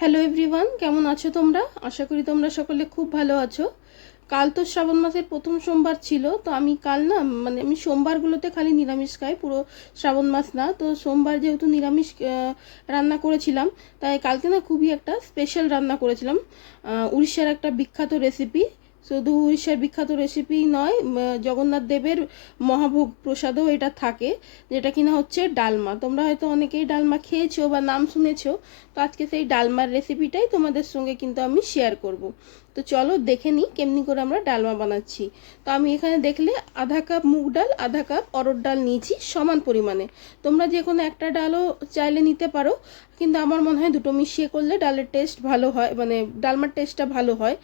Hello everyone, কেমন আছো তোমরা? আশা করি তোমরা সকলে খুব ভালো আছো। কাল তো শ্রাবণ মাসের প্রথম সোমবার ছিল, তো আমি কাল না আমি সোমবারগুলোতে খালি নিরামিষ খাই, পুরো শ্রাবণ মাস না। তো সোমবার যেহেতু নিরামিষ রান্না করেছিলাম, তাই কালকে না খুবই একটা স্পেশাল রান্না করেছিলাম। উড়িষ্যার একটা বিখ্যাত রেসিপি। শুধু উড়িষ্যার বিখ্যাত রেসিপি নয়, জগন্নাথ দেবের মহাভোগ প্রসাদও এটা থাকে, যেটা কিনা হচ্ছে ডালমা। তোমরা হয়তো অনেকেই ডালমা খেয়েছো বা নাম শুনেছো। তো আজকে সেই ডালমার রেসিপিটাই তোমাদের সঙ্গে কিন্তু আমি শেয়ার করব। তো চলো দেখে নিই কেমনি করে আমরা ডালমা বানাচ্ছি। তো আমি এখানে দেখলে আধা কাপ মুগ ডাল, আধা কাপ অরহর ডাল নিয়েছি সমান পরিমাণে। তোমরা যে কোনো একটা ডালও চাইলে নিতে পারো, কিন্তু আমার মনে হয় দুটো মিশিয়ে করলে ডালের টেস্ট ভালো হয়, ডালমার টেস্টটা ভালো হয়।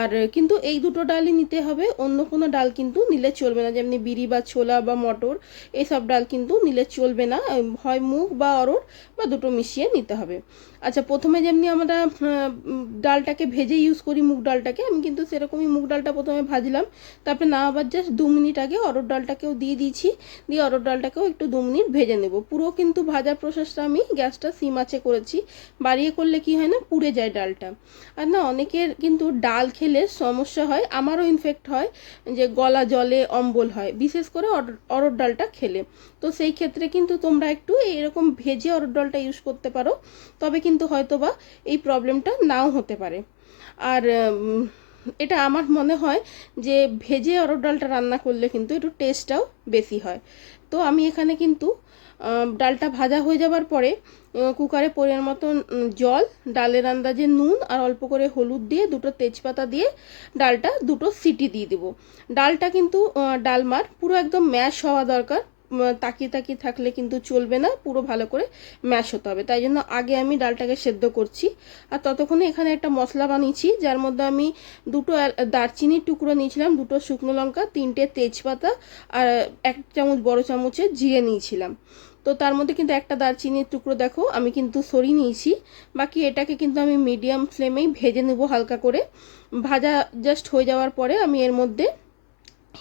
আর কিন্তু এই দুটো ডালই নিতে হবে, অন্য কোনো ডাল কিন্তু নিলে চলবে না, যেমনি বিরি বা ছোলা বা মটর এইসব ডাল কিন্তু নিলে চলবে না। হয় মুগ বা অরহর বা দুটো মিশিয়ে নিতে হবে। আচ্ছা, প্রথমে যেমনি আমরা ডালটাকে ভেজে ইউজ করি, মুগ ডালটাকে, আমি কিন্তু সেরকমই মুগ ডালটা প্রথমে ভাজলাম। তারপরে না আবার জাস্ট 2 মিনিট আগে অরহর ডালটাকেও দিয়ে দিয়েছি, দিয়ে অরহর ডালটাকেও একটু 2 মিনিট ভেজে নেব। পুরো কিন্তু ভাজার প্রসেসটা আমি গ্যাসটা সিম আঁচে করেছি, বাড়িয়ে করলে কি হয় না, পুড়ে যায় ডালটা। আর না অনেকের কিন্তু ডাল খেলে সমস্যা হয়, আমারও ইনফেক্ট হয়, যে গলা জলে অম্বল হয়, বিশেষ করে অরহর ডালটা খেলে। তো সেই ক্ষেত্রে কিন্তু তোমরা একটু এইরকম ভেজে অরহর ডালটা ইউজ করতে পারো, তবে কিন্তু হয়তোবা এই প্রবলেমটা নাও হতে পারে। আর এটা আমার মনে হয় যে ভেজে অরহর ডালটা রান্না করলে কিন্তু একটু টেস্টটাও বেশি হয়। তো আমি এখানে কিন্তু ডালটা ভাজা হয়ে যাবার পরে কুকারে পরিমাণ মতন জল, ডালের আন্দাজে নুন আর অল্প করে হলুদ দিয়ে, দুটো তেজপাতা দিয়ে ডালটা দুটো সিটি দিয়ে দেবো। ডালটা কিন্তু ডালমার পুরো একদম ম্যাশ হওয়া দরকার, তাকিয়ে তাকিয়ে থাকলে কিন্তু চলবে না, পুরো ভালো করে ম্যাশ হতে হবে। তাই জন্য আগে আমি ডালটাকে সেদ্ধ করছি। আর ততক্ষণে এখানে একটা মশলা বানিয়েছি, যার মধ্যে আমি দুটো দারচিনির টুকরো নিয়েছিলাম, দুটো শুকনো লঙ্কা, 3টে তেজপাতা আর 1 চামচ বড় চামচের জিরে নিয়েছিলাম। তো তার মধ্যে কিন্তু একটা দারচিনির টুকরো দেখো আমি কিন্তু সরিয়ে নিয়েছি। বাকি এটাকে কিন্তু আমি মিডিয়াম ফ্লেমেই ভেজে নেব হালকা করে। ভাজা জাস্ট হয়ে যাওয়ার পরে আমি এর মধ্যে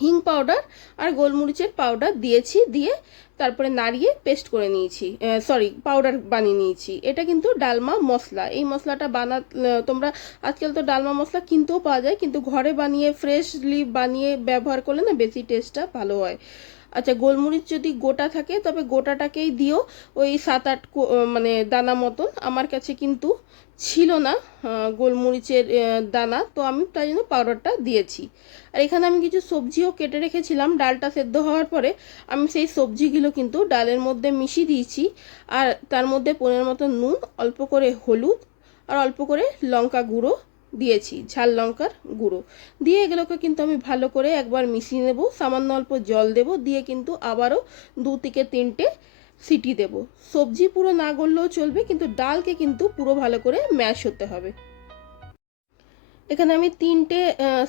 হিং পাউডার আর গোলমরিচের পাউডার দিয়েছি, দিয়ে তারপরে নাড়িয়ে পেস্ট করে নিয়েছি, পাউডার বানিয়ে নিয়েছি। এটা কিন্তু ডালমা মশলা। এই মশলাটা তোমরা আজকাল তো ডালমা মশলা কিনতেও পাওয়া যায়, কিন্তু ঘরে বানিয়ে ফ্রেশলি বানিয়ে ব্যবহার করলে না বেশি টেস্টটা ভালো হয়। আচ্ছা, গোলমরিচ যদি গোটা থাকে তবে গোটাটাকেই দিও, ওই 7-8 দানা মতন। আমার কাছে কিন্তু ছিল না গোলমরিচের দানা, তো আমি তাই জন্য পাউডারটা দিয়েছি। আর এখানে আমি কিছু সবজিও কেটে রেখেছিলাম, ডালটা সেদ্ধ হওয়ার পরে আমি সেই সবজিগুলো কিন্তু ডালের মধ্যে মিশিয়ে দিয়েছি। আর তার মধ্যে পরিমাণ মতো নুন, অল্প করে হলুদ আর অল্প করে লঙ্কা গুঁড়ো দিয়েছি, ঝাল লঙ্কার গুঁড়ো দিয়ে এগুলোকে কিন্তু আমি ভালো করে একবার মিশিয়ে নেব। সামান্য অল্প জল দেব, দিয়ে কিন্তু আবারও 2 থেকে 3টে সিটি দেব। সবজি পুরো না গললেও চলবে, কিন্তু ডালকে কিন্তু পুরো ভালো করে ম্যাশ হতে হবে। এখানে আমি 3টে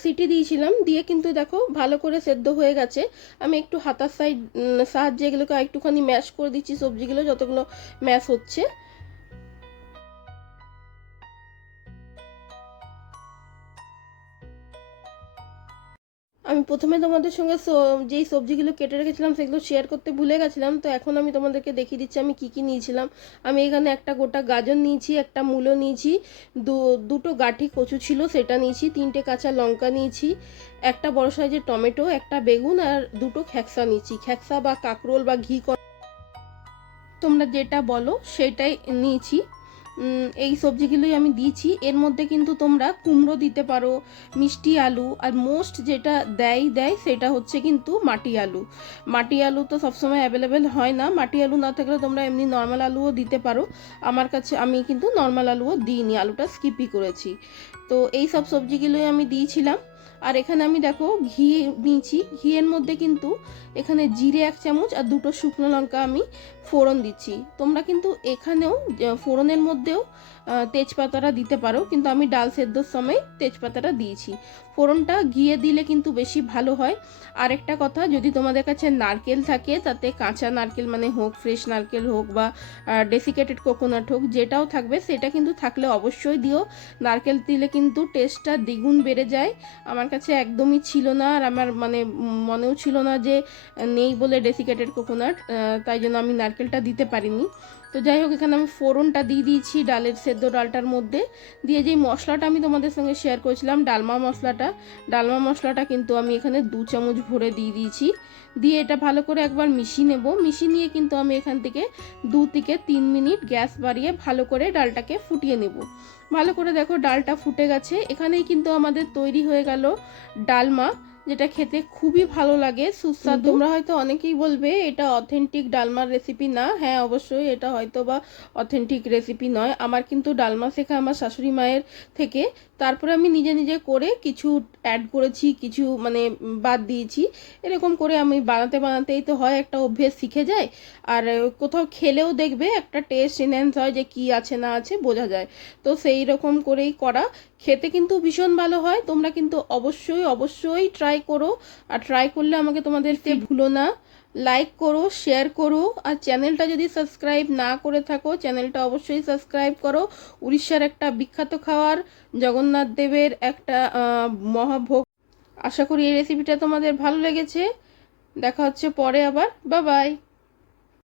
সিটি দিয়েছিলাম, দিয়ে কিন্তু দেখো ভালো করে সেদ্ধ হয়ে গেছে। আমি একটু হাতার সাহায্যে এগুলোকে একটুখানি ম্যাশ করে দিচ্ছি, সবজিগুলো যতগুলো ম্যাশ হচ্ছে। আমি প্রথমে তোমাদের সঙ্গে যেই সবজিগুলো কেটে রেখেছিলাম সেগুলো শেয়ার করতে ভুলে গেছিলাম, তো এখন আমি তোমাদেরকে দেখিয়ে দিচ্ছি আমি কি কি নিয়েছিলাম। আমি এখানে একটা গোটা গাজর নিয়েছি, একটা মূলো নিয়েছি, দুটো গাঁঠি কচু ছিল সেটা নিয়েছি, 3টে কাঁচা লঙ্কা নিয়েছি, একটা বড় সাইজের টমেটো, একটা বেগুন আর দুটো খেকসা নিয়েছি। খেকসা বা কাকরোল বা ঘি তোমরা যেটা বলো সেটাই নিয়েছি। এই সবজিগুলোই আমি দিয়েছি। এর মধ্যে কিন্তু তোমরা কুমড়ো দিতে পারো, মিষ্টি আলু, আর মোস্ট যেটা দেয় সেটা হচ্ছে কিন্তু মাটি আলু। মাটি আলু তো সবসময় অ্যাভেলেবেল হয় না, মাটি আলু না থাকলে তোমরা এমনি নর্মাল আলুও দিতে পারো। আমি কিন্তু নর্মাল আলুও দিইনি, আলুটা স্কিপই করেছি। তো এই সব সবজিগুলোই আমি দিয়েছিলাম। আর এখানে আমি দেখো ঘি নিয়েছি, ঘিয়ের মধ্যে কিন্তু এখানে জিরে 1 চামচ আর দুটো শুকনো লঙ্কা আমি ফোড়ন দিচ্ছি। তোমরা কিন্তু এখানেও ফোড়নের মধ্যেও তেজপাতাটা দিতে পারো, কিন্তু আমি ডাল সেদ্ধর সময় তেজপাতাটা দিয়েছি। ফোড়নটা ঘিয়ে দিলে কিন্তু বেশি ভালো হয়। আরেকটা কথা, যদি তোমাদের কাছে নারকেল থাকে, তাতে কাঁচা নারকেল হোক, ফ্রেশ নারকেল হোক বা ডেসিকেটেড কোকোনাট হোক, যেটাও থাকবে সেটা কিন্তু থাকলে অবশ্যই দিও। নারকেল দিলে কিন্তু টেস্টটা দ্বিগুণ বেড়ে যায়। আমার কাছে একদমই ছিল না, আর আমার মনেও ছিল না যে নেই বলে ডেসিকেটেড কোকোনাট, তাই জন্য আমি নারকেলটা দিতে পারিনি। তো যাই হোক, এখানে আমি ফোড়নটা দিয়ে দিয়েছি ডালের সেদ্ধ ডালটার মধ্যে। দিয়ে যেই মশলাটা আমি তোমাদের সঙ্গে শেয়ার করেছিলাম ডালমা মশলাটা কিন্তু আমি এখানে 2 চামচ ভরে দিয়ে দিয়েছি। দিয়ে এটা ভালো করে একবার মিশিয়ে নেব। মিশিয়ে নিয়ে কিন্তু আমি এখান থেকে 2 থেকে 3 মিনিট গ্যাস বাড়িয়ে ভালো করে ডালটাকে ফুটিয়ে নেব। ভালো করে দেখো ডালটা ফুটে গেছে। এখানেই কিন্তু আমাদের তৈরি হয়ে গেল ডালমা, যেটা খেতে খুবই ভালো লাগে, সুস্বাদু। তোমরা হয়তো অনেকেই বলবে এটা অথেন্টিক ডালমার রেসিপি না। হ্যাঁ, অবশ্যই এটা হয়তো বা অথেন্টিক রেসিপি নয়। আমার কিন্তু ডালমা শেখা আমার শাশুড়ি মায়ের থেকে। তারপরে আমি নিজে নিজে করে কিছু অ্যাড করেছি, কিছু মানে বাদ দিয়েছি। এরকম করে আমি বানাতে বানাতেই তো হয়, একটা অভ্যেস শিখে যায়। আর কোথাও খেলেও দেখবে একটা টেস্ট এনহ্যান্স হয়, যে কি আছে না আছে বোঝা যায়। তো সেই রকম করেই করা। খেতে কিন্তু ভীষণ ভালো হয়। তোমরা কিন্তু অবশ্যই অবশ্যই ট্রাই করো। আর ট্রাই করলে আমাকে তোমাদেরকে ভুলো না, লাইক করো, শেয়ার করো। আর চ্যানেলটা যদি সাবস্ক্রাইব না করে থাকো, চ্যানেলটা অবশ্যই সাবস্ক্রাইব করো। উড়িষ্যার একটা বিখ্যাত খাবার, জগন্নাথ দেবের একটা মহাভোগ। আশা করি এই রেসিপিটা তোমাদের ভালো লেগেছে। দেখা হচ্ছে পরে আবার। Bye bye.